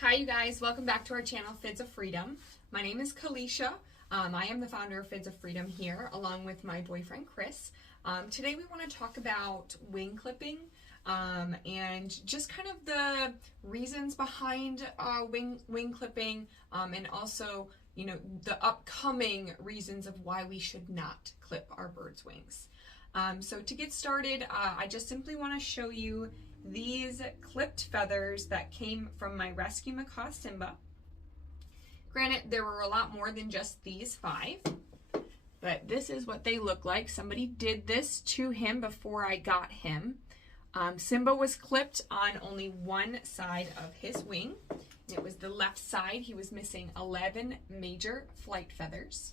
Hi you guys, welcome back to our channel, Fids of Freedom. My name is Kalisha. I am the founder of Fids of Freedom here, along with my boyfriend Chris. Today we want to talk about wing clipping and just kind of the reasons behind wing clipping and also, the upcoming reasons of why we should not clip our birds' wings. So to get started, I just simply want to show you these clipped feathers that came from my rescue macaw Simba. Granted, there were a lot more than just these 5, but this is what they look like. Somebody did this to him before I got him. Simba was clipped on only one side of his wing. It was the left side. He was missing 11 major flight feathers.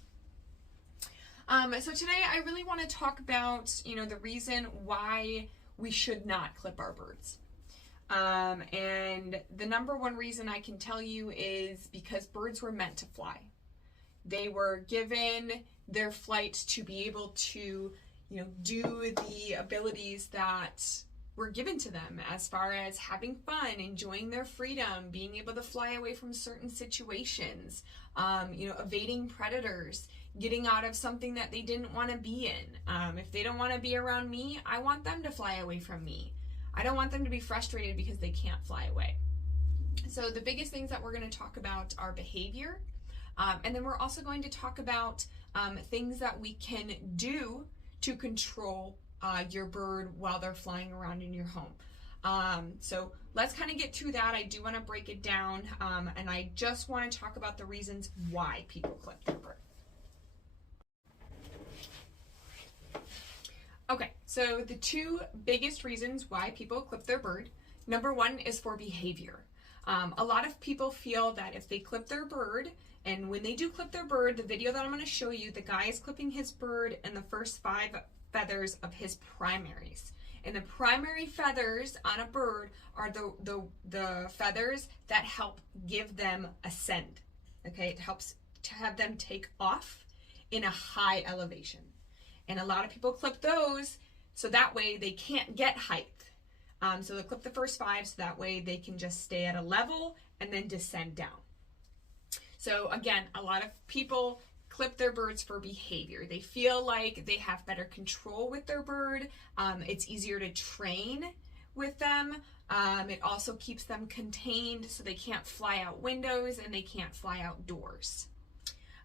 So today I really want to talk about, the reason why we should not clip our birds. And the number one reason I can tell you is because birds were meant to fly. They were given their flight to be able to, do the abilities that were given to them as far as having fun, enjoying their freedom, being able to fly away from certain situations, evading predators, getting out of something that they didn't want to be in. If they don't want to be around me, I want them to fly away from me. I don't want them to be frustrated because they can't fly away. So the biggest things that we're going to talk about are behavior. And then we're also going to talk about things that we can do to control your bird while they're flying around in your home. So let's kind of get through that. I do want to break it down, and I just want to talk about the reasons why people clip their bird. Okay, so the 2 biggest reasons why people clip their bird. Number 1 is for behavior. A lot of people feel that if they clip their bird, and when they do clip their bird, the video that I'm going to show you, the guy is clipping his bird and the first 5 feathers of his primaries. And the primary feathers on a bird are the feathers that help give them ascend. Okay, it helps to have them take off in a high elevation. And a lot of people clip those so that way they can't get height. So they clip the first 5 so that way they can just stay at a level and then descend down. So again, a lot of people clip their birds for behavior. They feel like they have better control with their bird. It's easier to train with them. It also keeps them contained so they can't fly out windows and they can't fly outdoors.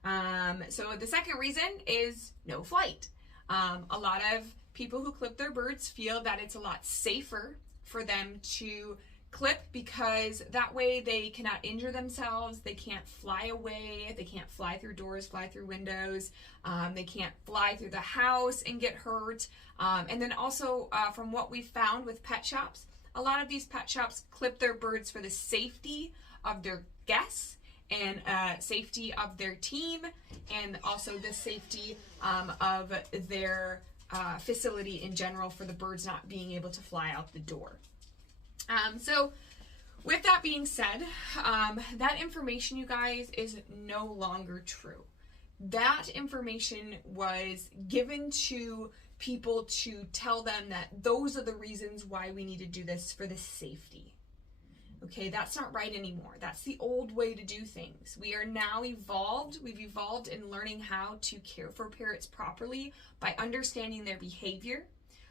So the second reason is no flight. A lot of people who clip their birds feel that it's a lot safer for them to clip because that way they cannot injure themselves, they can't fly away, they can't fly through doors, fly through windows, they can't fly through the house and get hurt. And then also from what we've found with pet shops, a lot of these pet shops clip their birds for the safety of their guests and safety of their team, and also the safety of their facility in general for the birds not being able to fly out the door. So with that being said, that information, you guys, is no longer true. That information was given to people to tell them that those are the reasons why we need to do this for the safety. Okay, that's not right anymore. That's the old way to do things. We are now evolved. We've evolved in learning how to care for parrots properly by understanding their behavior,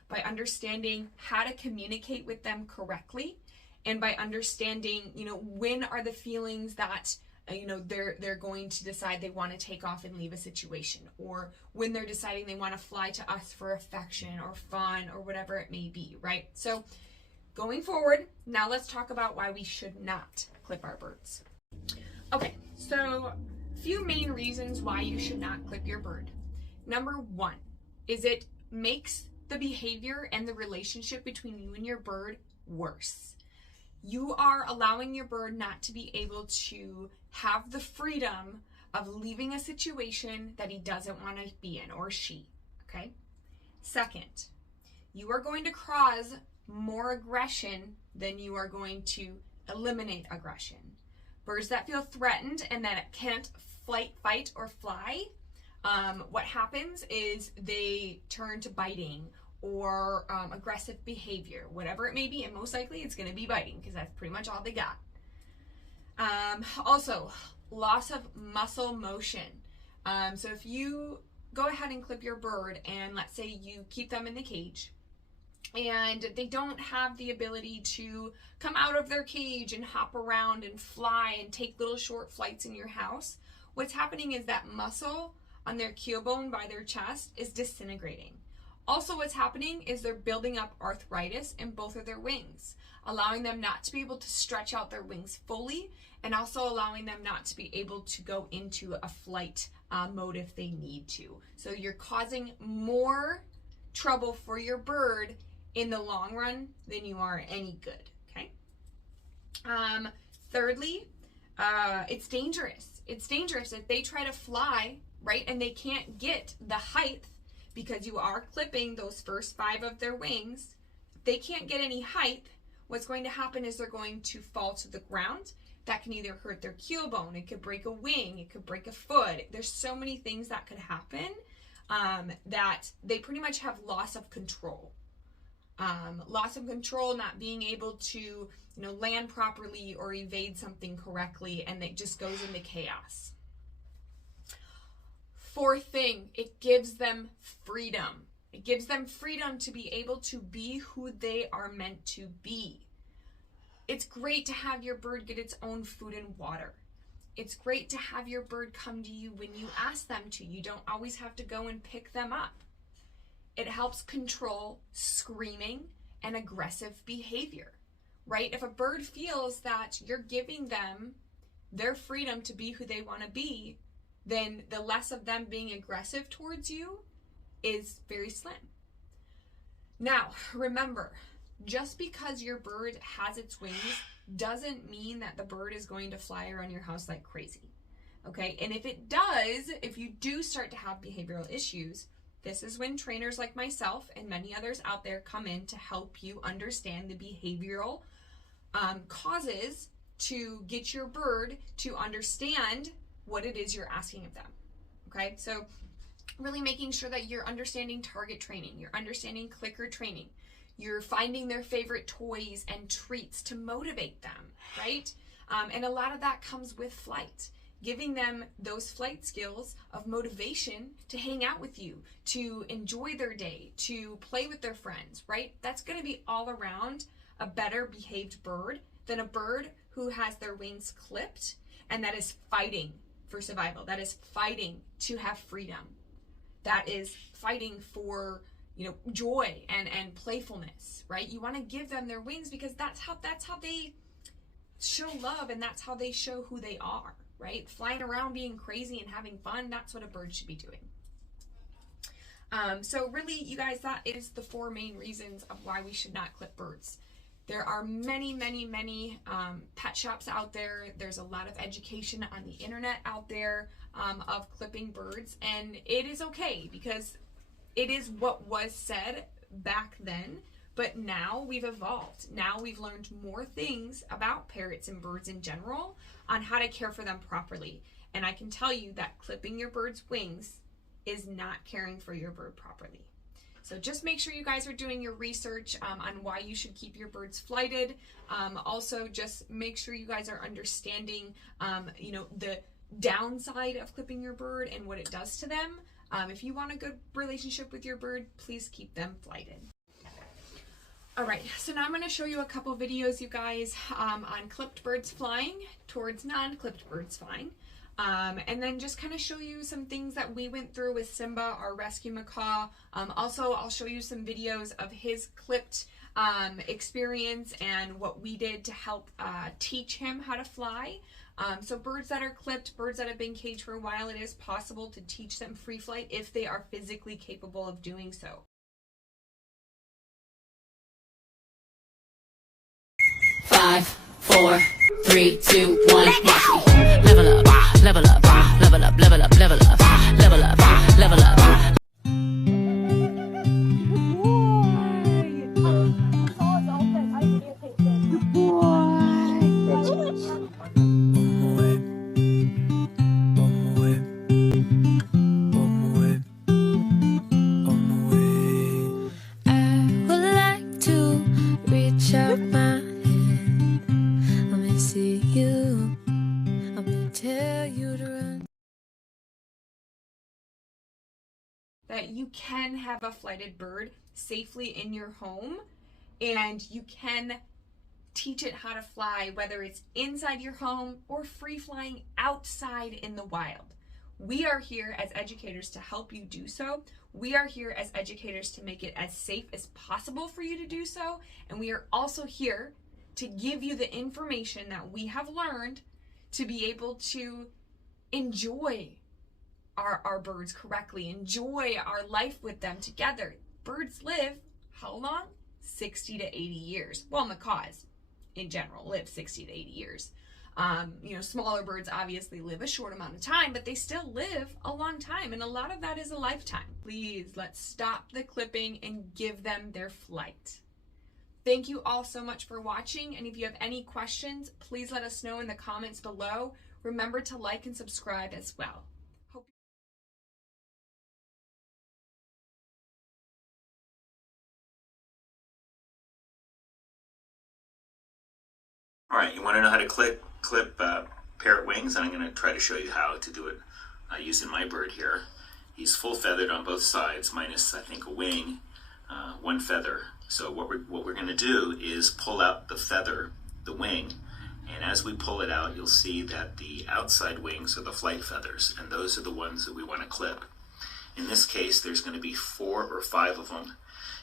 by understanding how to communicate with them correctly, and by understanding, when are the feelings that, they're going to decide they want to take off and leave a situation, or when they're deciding they want to fly to us for affection or fun or whatever it may be, right? So going forward, now let's talk about why we should not clip our birds. Okay, so a few main reasons why you should not clip your bird. Number 1 is it makes the behavior and the relationship between you and your bird worse. You are allowing your bird not to be able to have the freedom of leaving a situation that he doesn't want to be in, or she, okay? Second, you are going to cause more aggression than you are going to eliminate aggression. Birds that feel threatened and that can't fight or fly, what happens is they turn to biting or aggressive behavior, whatever it may be, and most likely it's going to be biting because that's pretty much all they got. Also, loss of muscle motion. So if you go ahead and clip your bird, and let's say you keep them in the cage, and they don't have the ability to come out of their cage and hop around and fly and take little short flights in your house, what's happening is that muscle on their keel bone by their chest is disintegrating. Also, what's happening is they're building up arthritis in both of their wings, allowing them not to be able to stretch out their wings fully, and also allowing them not to be able to go into a flight mode if they need to. So you're causing more trouble for your bird in the long run than you are any good, okay? Thirdly, it's dangerous. It's dangerous if they try to fly, right, and they can't get the height because you are clipping those first 5 of their wings. If they can't get any height, what's going to happen is they're going to fall to the ground. That can either hurt their keel bone, it could break a wing, it could break a foot. There's so many things that could happen that they pretty much have loss of control. Loss of control, not being able to, land properly or evade something correctly, and it just goes into chaos. Fourth thing, it gives them freedom. It gives them freedom to be able to be who they are meant to be. It's great to have your bird get its own food and water. It's great to have your bird come to you when you ask them to. You don't always have to go and pick them up. It helps control screaming and aggressive behavior, right? If a bird feels that you're giving them their freedom to be who they want to be, then the less of them being aggressive towards you is very slim. Now, remember, just because your bird has its wings doesn't mean that the bird is going to fly around your house like crazy, okay? And if it does, if you do start to have behavioral issues, this is when trainers like myself and many others out there come in to help you understand the behavioral causes to get your bird to understand what it is you're asking of them, okay? So really making sure that you're understanding target training, you're understanding clicker training, you're finding their favorite toys and treats to motivate them, right? And a lot of that comes with flight. Giving them those flight skills of motivation to hang out with you, to enjoy their day, to play with their friends, right? That's going to be all around a better behaved bird than a bird who has their wings clipped and that is fighting for survival, that is fighting to have freedom, that is fighting for joy and playfulness, right? You want to give them their wings because that's how they show love, and that's how they show who they are, right? Flying around being crazy and having fun, that's what a bird should be doing. So really, you guys, that is the 4 main reasons of why we should not clip birds. There are many pet shops out there. There's a lot of education on the internet out there of clipping birds, and it is okay because it is what was said back then, but now we've evolved. Now we've learned more things about parrots and birds in general on how to care for them properly. And I can tell you that clipping your bird's wings is not caring for your bird properly. So just make sure you guys are doing your research on why you should keep your birds flighted. Also, just make sure you guys are understanding, the downside of clipping your bird and what it does to them. If you want a good relationship with your bird, please keep them flighted. All right, so now I'm going to show you a couple videos, you guys, on clipped birds flying towards non-clipped birds flying. And then just kind of show you some things that we went through with Simba, our rescue macaw. Also, I'll show you some videos of his clipped experience and what we did to help teach him how to fly. So birds that are clipped, birds that have been caged for a while, it is possible to teach them free flight if they are physically capable of doing so. 5, 4, 3, 2, 1, watch me. Level up, level up, level up, level up, level up, level up, level up. I would like to reach out my hand. Let me see you. tell you to run. That you can have a flighted bird safely in your home, and you can teach it how to fly, whether it's inside your home or free flying outside in the wild. We are here as educators to help you do so. We are here as educators to make it as safe as possible for you to do so. And we are also here to give you the information that we have learned to be able to enjoy our birds correctly, enjoy our life with them together. Birds live how long? 60 to 80 years. Well, macaws in general live 60 to 80 years. Smaller birds obviously live a short amount of time, but they still live a long time, and a lot of that is a lifetime. Please, let's stop the clipping and give them their flight. Thank you all so much for watching, and if you have any questions, please let us know in the comments below. Remember to like and subscribe as well. All right, you want to know how to clip parrot wings? And I'm going to try to show you how to do it using my bird here. He's full feathered on both sides, minus I think a wing, one feather. So what we're going to do is pull out the feather, the wing, and as we pull it out, you'll see that the outside wings are the flight feathers, and those are the ones that we want to clip. In this case, there's going to be 4 or 5 of them.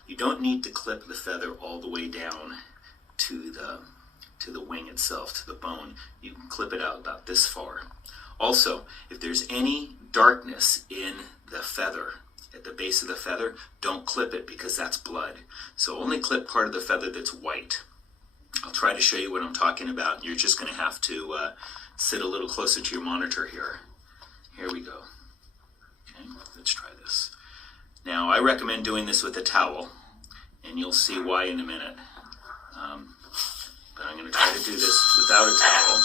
You don't need to clip the feather all the way down to the wing itself, to the bone. You can clip it out about this far. Also, if there's any darkness in the feather, at the base of the feather, don't clip it because that's blood. So only clip part of the feather that's white. I'll try to show you what I'm talking about. You're just going to have to sit a little closer to your monitor here. Here we go. Okay, let's try this. Now, I recommend doing this with a towel, and you'll see why in a minute. But I'm going to try to do this without a towel.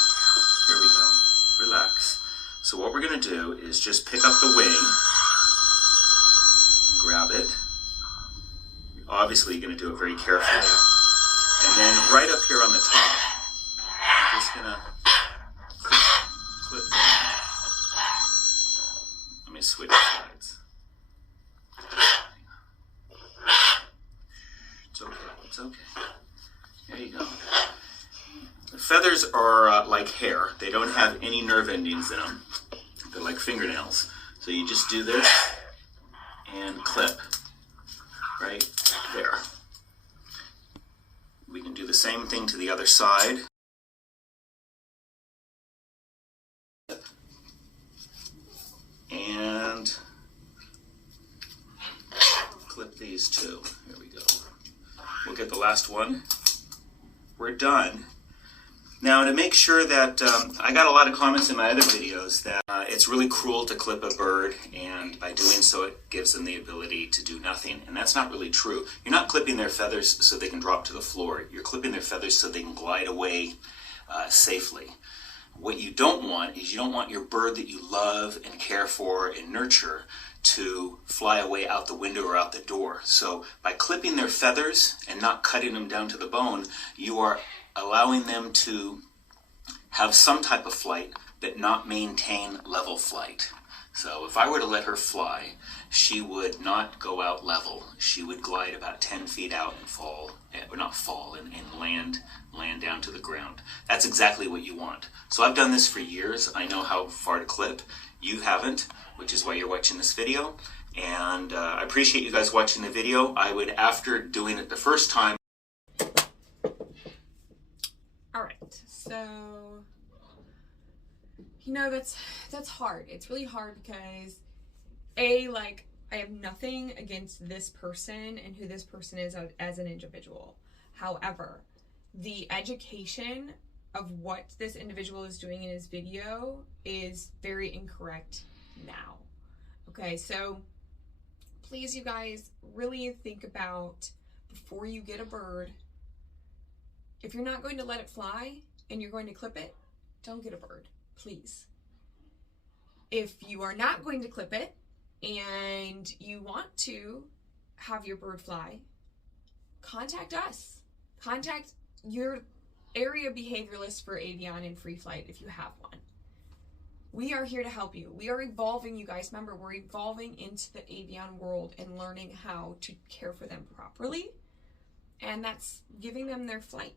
Here we go. Relax. So what we're going to do is just pick up the wing, grab it. Obviously, you're going to do it very carefully. And then right up here on the top, I'm just going to clip down. Let me switch sides. It's okay. It's okay. There you go. Feathers are like hair. They don't have any nerve endings in them. They're like fingernails. So you just do this and clip right there. We can do the same thing to the other side. And clip these too. Here we go. We'll get the last one. We're done. Now, to make sure that, I got a lot of comments in my other videos that it's really cruel to clip a bird, and by doing so it gives them the ability to do nothing. And that's not really true. You're not clipping their feathers so they can drop to the floor. You're clipping their feathers so they can glide away safely. What you don't want is you don't want your bird that you love and care for and nurture to fly away out the window or out the door. So by clipping their feathers and not cutting them down to the bone, you are allowing them to have some type of flight but not maintain level flight. So if I were to let her fly, she would not go out level. She would glide about 10 feet out and fall, or not fall, and land down to the ground. That's exactly what you want. So I've done this for years. I know how far to clip. You haven't, which is why you're watching this video. And I appreciate you guys watching the video. I would, after doing it the first time, So, that's hard. It's really hard because I have nothing against this person and who this person is as an individual. However, the education of what this individual is doing in his video is very incorrect now. Okay, so please, you guys, really think about before you get a bird. If you're not going to let it fly and you're going to clip it, don't get a bird, please. If you are not going to clip it and you want to have your bird fly, contact us. Contact your area behavioralist for avian and free flight if you have one. We are here to help you. We are evolving, you guys. Remember, we're evolving into the avian world and learning how to care for them properly. And that's giving them their flight.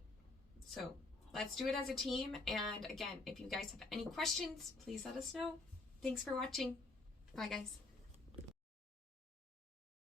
So let's do it as a team. And again, if you guys have any questions, please let us know. Thanks for watching. Bye, guys.